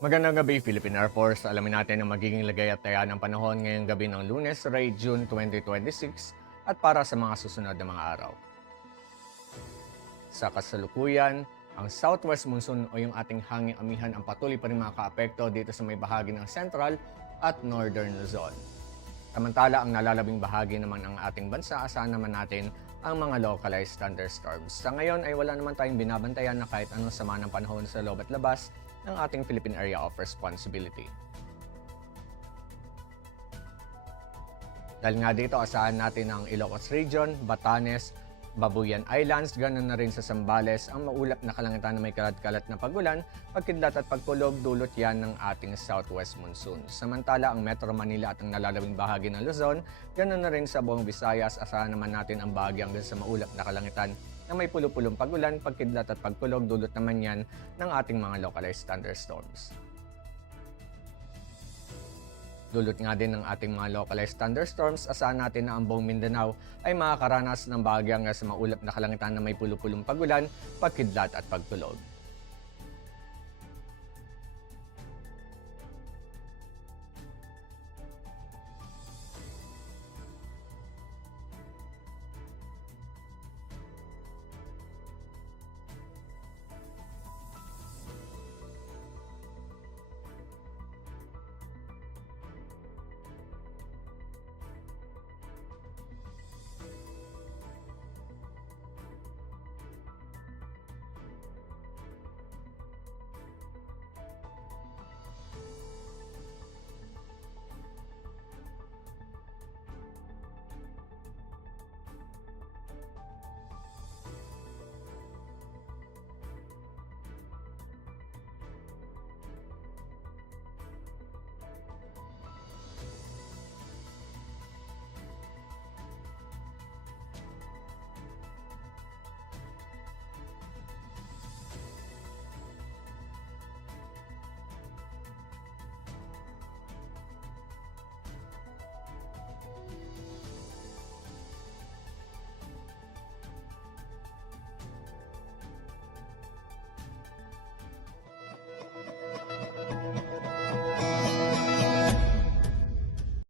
Magandang gabi, Philippine Air Force. Alamin natin ang magiging lagay at taya ng panahon ngayong gabi ng Lunes, June 2026 at para sa mga susunod na mga araw. Sa kasalukuyan, ang southwest monsoon o yung ating hanging amihan ang patuloy pa rin makakaapekto dito sa may bahagi ng central at northern Luzon. Samantala, ang nalalabing bahagi naman ng ating bansa, asahan naman natin ang mga localized thunderstorms. Sa ngayon ay wala naman tayong binabantayan na kahit anong sama ng panahon sa loob at labas ng ating Philippine Area of Responsibility. Dahil nga dito, asahan natin ang Ilocos Region, Batanes, Babuyan Islands, ganoon na rin sa Zambales ang maulap na kalangitan na may kalat-kalat na pagulan, pagkidlat at pagkulog, dulot yan ng ating southwest monsoon. Samantala, ang Metro Manila at ang nalalawing bahagi ng Luzon, ganoon na rin sa buong Visayas, asahan naman natin ang bahagi hanggang sa maulap na kalangitan na may pulo-pulong pagulan, pagkidlat at pagkulog, dulot naman yan ng ating mga localized thunderstorms. Dulot nga din ng ating mga localized thunderstorms, asahan natin na ang buong Mindanao ay makakaranas ng bahagi hanggang sa maulap na kalangitan na may pulo-pulong pagulan, pagkidlat at pagkulog.